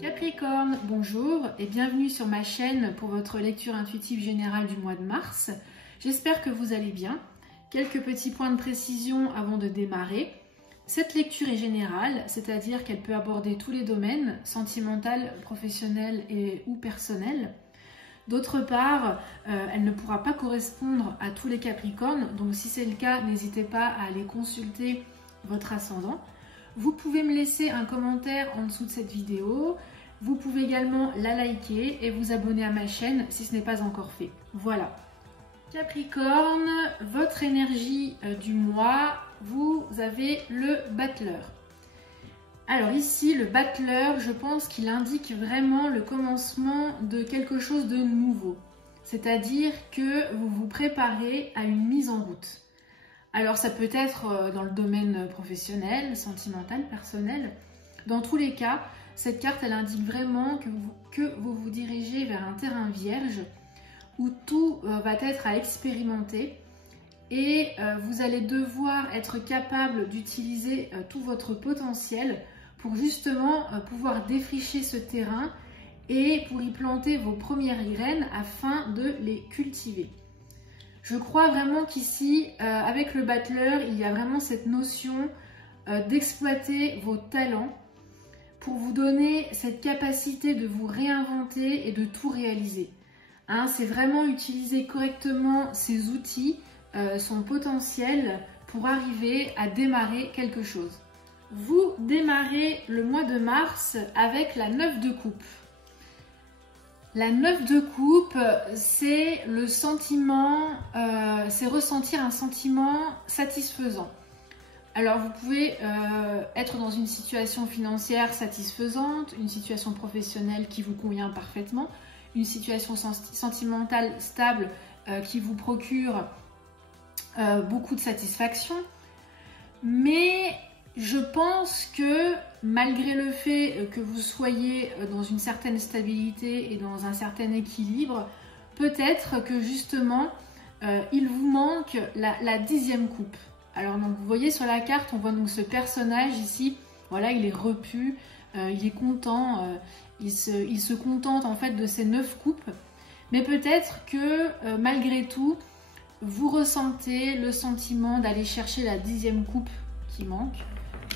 Capricorne, bonjour et bienvenue sur ma chaîne pour votre lecture intuitive générale du mois de mars. J'espère que vous allez bien. Quelques petits points de précision avant de démarrer. Cette lecture est générale, c'est-à-dire qu'elle peut aborder tous les domaines, sentimental, professionnel ou personnel. D'autre part, elle ne pourra pas correspondre à tous les Capricornes, donc si c'est le cas, n'hésitez pas à aller consulter votre ascendant. Vous pouvez me laisser un commentaire en dessous de cette vidéo. Vous pouvez également la liker et vous abonner à ma chaîne si ce n'est pas encore fait. Voilà. Capricorne, votre énergie du mois, vous avez le battleur. Alors ici, le battleur, je pense qu'il indique vraiment le commencement de quelque chose de nouveau. C'est-à-dire que vous vous préparez à une mise en route. Alors ça peut être dans le domaine professionnel, sentimental, personnel. Dans tous les cas, cette carte elle indique vraiment que vous vous dirigez vers un terrain vierge où tout va être à expérimenter et vous allez devoir être capable d'utiliser tout votre potentiel pour justement pouvoir défricher ce terrain et pour y planter vos premières graines afin de les cultiver. Je crois vraiment qu'ici, avec le battleur, il y a vraiment cette notion d'exploiter vos talents pour vous donner cette capacité de vous réinventer et de tout réaliser. Hein, c'est vraiment utiliser correctement ses outils, son potentiel pour arriver à démarrer quelque chose. Vous démarrez le mois de mars avec la 9 de coupe. La 9 de coupe, c'est le sentiment, c'est ressentir un sentiment satisfaisant. Alors vous pouvez être dans une situation financière satisfaisante, une situation professionnelle qui vous convient parfaitement, une situation sentimentale stable qui vous procure beaucoup de satisfaction. Mais je pense que malgré le fait que vous soyez dans une certaine stabilité et dans un certain équilibre, peut-être que justement il vous manque la 10e coupe. Alors donc vous voyez sur la carte, on voit donc ce personnage ici, voilà, il est repu, il est content, il se contente en fait de ces 9 coupes. Mais peut-être que malgré tout, vous ressentez le sentiment d'aller chercher la 10e coupe qui manque,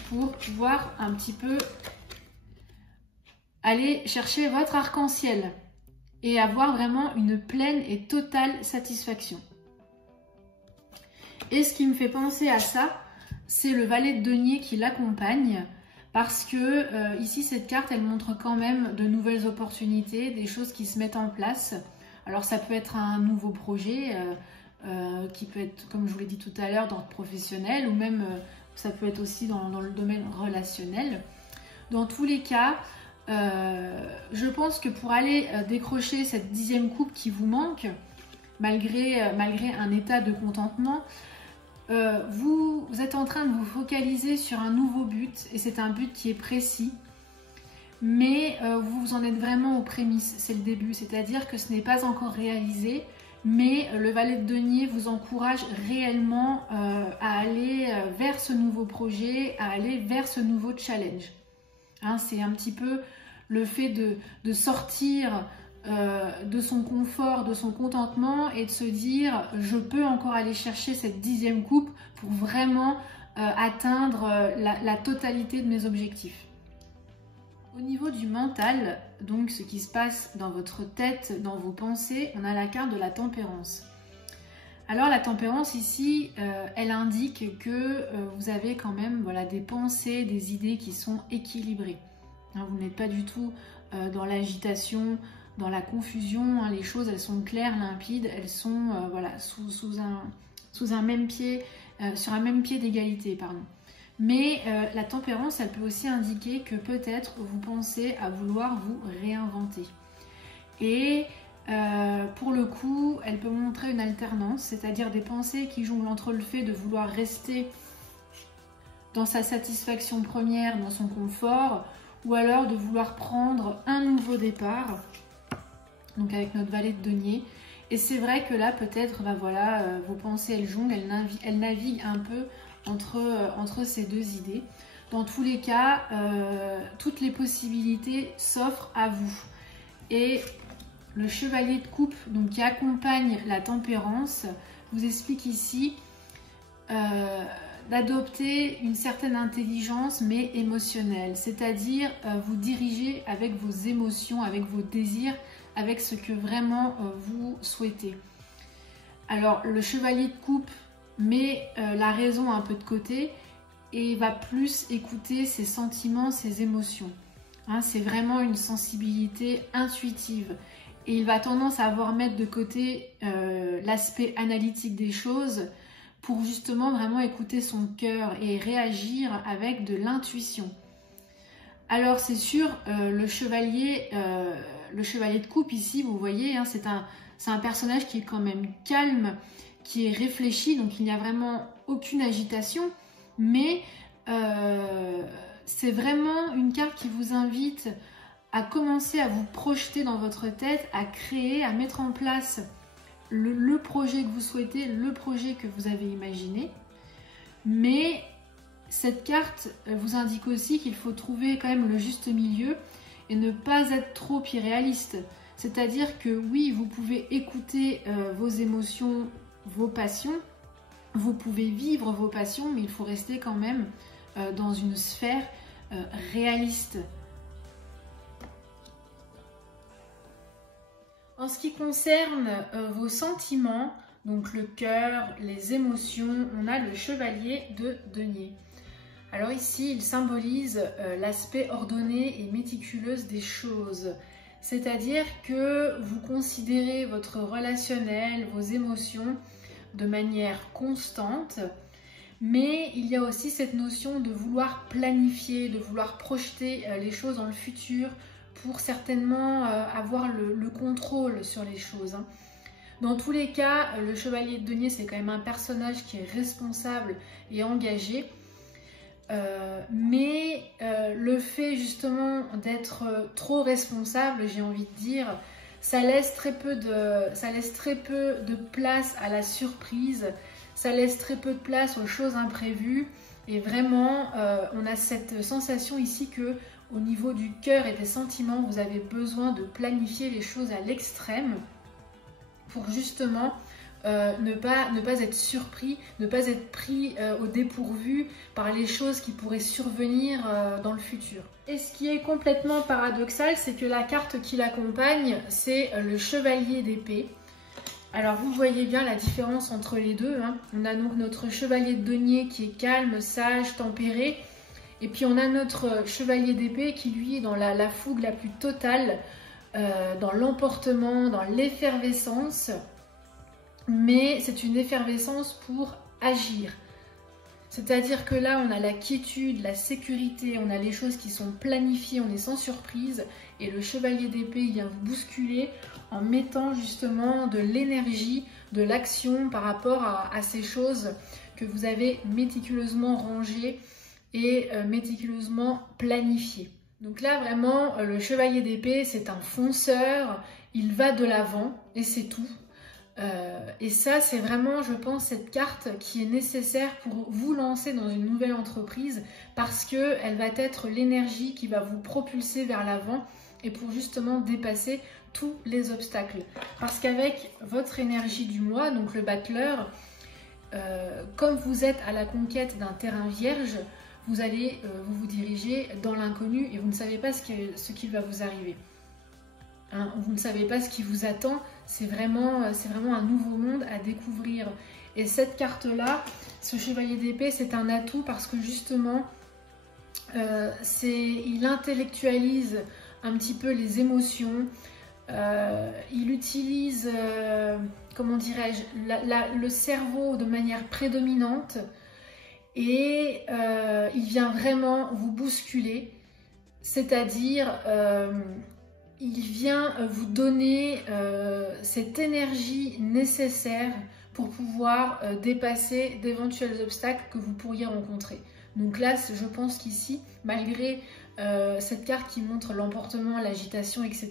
pour pouvoir un petit peu aller chercher votre arc-en-ciel et avoir vraiment une pleine et totale satisfaction. Et ce qui me fait penser à ça, c'est le valet de denier qui l'accompagne, parce que ici cette carte elle montre quand même de nouvelles opportunités, des choses qui se mettent en place. Alors ça peut être un nouveau projet qui peut être, comme je vous l'ai dit tout à l'heure, d'ordre professionnel ou même ça peut être aussi dans le domaine relationnel. Dans tous les cas, je pense que pour aller décrocher cette 10e coupe qui vous manque, malgré un état de contentement, vous êtes en train de vous focaliser sur un nouveau but et c'est un but qui est précis. Mais vous en êtes vraiment aux prémices, c'est le début, c'est-à-dire que ce n'est pas encore réalisé. Mais le valet de denier vous encourage réellement à aller vers ce nouveau projet, à aller vers ce nouveau challenge. Hein, c'est un petit peu le fait de sortir de son confort, de son contentement et de se dire je peux encore aller chercher cette 10e coupe pour vraiment atteindre la totalité de mes objectifs. Au niveau du mental, donc ce qui se passe dans votre tête, dans vos pensées, on a la carte de la tempérance. Alors la tempérance ici, elle indique que vous avez quand même des pensées, des idées qui sont équilibrées. Hein, vous n'êtes pas du tout dans l'agitation, dans la confusion. Hein, les choses, elles sont claires, limpides, elles sont sous un même pied, sur un même pied d'égalité, pardon. Mais la tempérance, elle peut aussi indiquer que peut-être vous pensez à vouloir vous réinventer. Et pour le coup, elle peut montrer une alternance, c'est-à-dire des pensées qui jonglent entre le fait de vouloir rester dans sa satisfaction première, dans son confort, ou alors de vouloir prendre un nouveau départ, donc avec notre valet de denier. Et c'est vrai que là, peut-être, vos pensées, elles jonglent, elles naviguent un peu entre ces deux idées. Dans tous les cas, toutes les possibilités s'offrent à vous. Et le chevalier de coupe, donc, qui accompagne la tempérance, vous explique ici d'adopter une certaine intelligence mais émotionnelle, c'est-à-dire vous diriger avec vos émotions, avec vos désirs, avec ce que vraiment vous souhaitez. Alors le chevalier de coupe met la raison un peu de côté et va plus écouter ses sentiments, ses émotions. Hein, c'est vraiment une sensibilité intuitive et il va tendance à avoir mettre de côté l'aspect analytique des choses pour justement vraiment écouter son cœur et réagir avec de l'intuition. Alors c'est sûr, le chevalier de coupe ici, vous voyez, hein, c'est un personnage qui est quand même calme, qui est réfléchi, donc il n'y a vraiment aucune agitation, mais c'est vraiment une carte qui vous invite à commencer à vous projeter dans votre tête, à créer, à mettre en place le projet que vous souhaitez, le projet que vous avez imaginé. Mais cette carte vous indique aussi qu'il faut trouver quand même le juste milieu et ne pas être trop irréaliste. C'est-à-dire que oui, vous pouvez écouter vos émotions, vos passions, vous pouvez vivre vos passions, mais il faut rester quand même dans une sphère réaliste. En ce qui concerne vos sentiments, donc le cœur, les émotions, on a le chevalier de denier. Alors ici, il symbolise l'aspect ordonné et méticuleuse des choses. C'est-à-dire que vous considérez votre relationnel, vos émotions de manière constante, mais il y a aussi cette notion de vouloir planifier, de vouloir projeter les choses dans le futur, pour certainement avoir le contrôle sur les choses. Hein. Dans tous les cas, le chevalier de denier, c'est quand même un personnage qui est responsable et engagé. Mais le fait justement d'être trop responsable, j'ai envie de dire, ça laisse très peu de place à la surprise, ça laisse très peu de place aux choses imprévues. Et vraiment, on a cette sensation ici que au niveau du cœur et des sentiments, vous avez besoin de planifier les choses à l'extrême pour justement ne pas être surpris, ne pas être pris au dépourvu par les choses qui pourraient survenir dans le futur. Et ce qui est complètement paradoxal, c'est que la carte qui l'accompagne, c'est le chevalier d'épée. Alors vous voyez bien la différence entre les deux. Hein. On a donc notre chevalier de denier qui est calme, sage, tempéré. Et puis on a notre chevalier d'épée qui lui est dans la fougue la plus totale, dans l'emportement, dans l'effervescence. Mais c'est une effervescence pour agir. C'est-à-dire que là on a la quiétude, la sécurité, on a les choses qui sont planifiées, on est sans surprise. Et le chevalier d'épée il vient vous bousculer en mettant justement de l'énergie, de l'action par rapport à ces choses que vous avez méticuleusement rangées et méticuleusement planifié. Donc là vraiment le chevalier d'épée c'est un fonceur, il va de l'avant et c'est tout. Et ça c'est vraiment je pense cette carte qui est nécessaire pour vous lancer dans une nouvelle entreprise parce qu'elle va être l'énergie qui va vous propulser vers l'avant et pour justement dépasser tous les obstacles. Parce qu'avec votre énergie du mois, donc le battleur, comme vous êtes à la conquête d'un terrain vierge, vous allez vous diriger dans l'inconnu et vous ne savez pas ce qui va vous arriver. Hein, vous ne savez pas ce qui vous attend, c'est vraiment un nouveau monde à découvrir. Et cette carte-là, ce chevalier d'épée, c'est un atout parce que justement, il intellectualise un petit peu les émotions, il utilise, comment dirais-je, le cerveau de manière prédominante. Et il vient vraiment vous bousculer, c'est-à-dire il vient vous donner cette énergie nécessaire pour pouvoir dépasser d'éventuels obstacles que vous pourriez rencontrer. Donc là, je pense qu'ici, malgré cette carte qui montre l'emportement, l'agitation, etc.,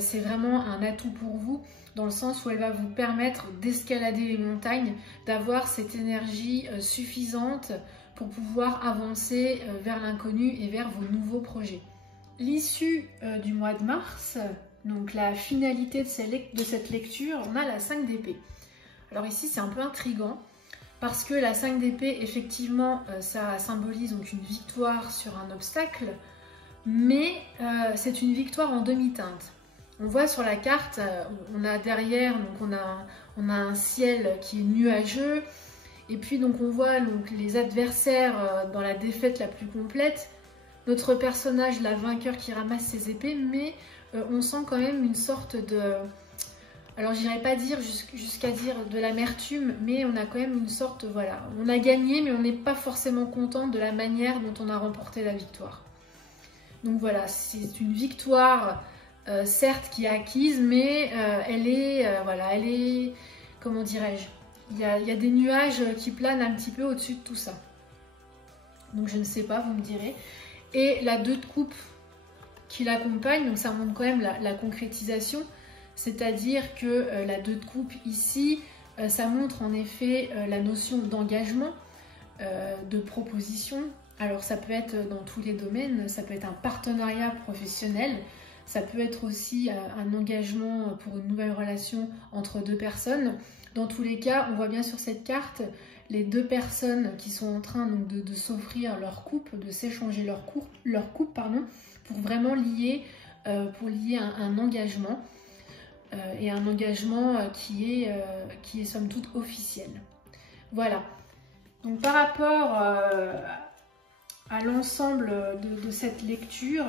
c'est vraiment un atout pour vous, dans le sens où elle va vous permettre d'escalader les montagnes, d'avoir cette énergie suffisante pour pouvoir avancer vers l'inconnu et vers vos nouveaux projets. L'issue du mois de mars, donc la finalité de cette lecture, on a la 5 d'épée. Alors ici c'est un peu intriguant parce que la 5 d'épée, effectivement, ça symbolise donc une victoire sur un obstacle, mais c'est une victoire en demi-teinte. On voit sur la carte, on a derrière, donc on a un ciel qui est nuageux, et puis donc on voit donc les adversaires dans la défaite la plus complète, notre personnage, la vainqueur qui ramasse ses épées, mais on sent quand même une sorte de... Alors j'irais pas dire jusqu'à dire de l'amertume, mais on a quand même une sorte, voilà, on a gagné, mais on n'est pas forcément content de la manière dont on a remporté la victoire. Donc voilà, c'est une victoire... certes qui est acquise, mais elle est, comment dirais-je, il y a des nuages qui planent un petit peu au-dessus de tout ça. Donc je ne sais pas, vous me direz. Et la 2 de coupe qui l'accompagne, donc ça montre quand même la concrétisation, c'est-à-dire que la 2 de coupe ici, ça montre en effet la notion d'engagement, de proposition. Alors ça peut être dans tous les domaines, ça peut être un partenariat professionnel, ça peut être aussi un engagement pour une nouvelle relation entre 2 personnes. Dans tous les cas, on voit bien sur cette carte les 2 personnes qui sont en train donc, de s'offrir leur coupe, de s'échanger leur coupe, pour vraiment lier, un engagement. Et un engagement qui est somme toute officiel. Voilà. Donc par rapport à l'ensemble de cette lecture,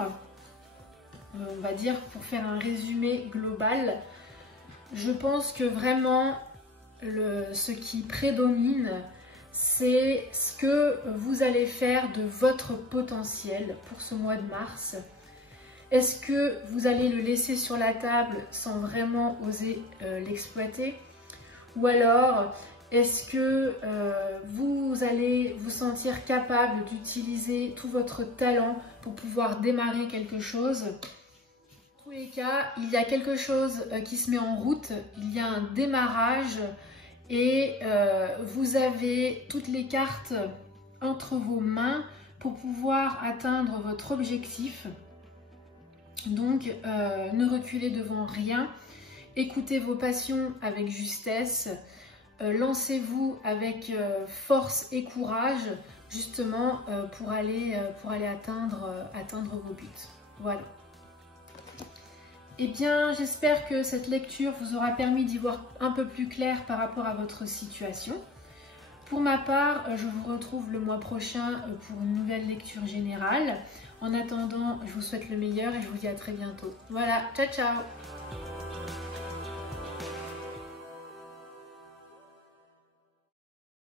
on va dire, pour faire un résumé global, je pense que vraiment ce qui prédomine, c'est ce que vous allez faire de votre potentiel pour ce mois de mars. Est-ce que vous allez le laisser sur la table sans vraiment oser l'exploiter? Ou alors, est-ce que vous allez vous sentir capable d'utiliser tout votre talent pour pouvoir démarrer quelque chose? Dans tous les cas, il y a quelque chose qui se met en route, il y a un démarrage et vous avez toutes les cartes entre vos mains pour pouvoir atteindre votre objectif. Donc, ne reculez devant rien, écoutez vos passions avec justesse, lancez-vous avec force et courage, justement pour aller atteindre vos buts. Voilà. Eh bien, j'espère que cette lecture vous aura permis d'y voir un peu plus clair par rapport à votre situation. Pour ma part, je vous retrouve le mois prochain pour une nouvelle lecture générale. En attendant, je vous souhaite le meilleur et je vous dis à très bientôt. Voilà, ciao ciao!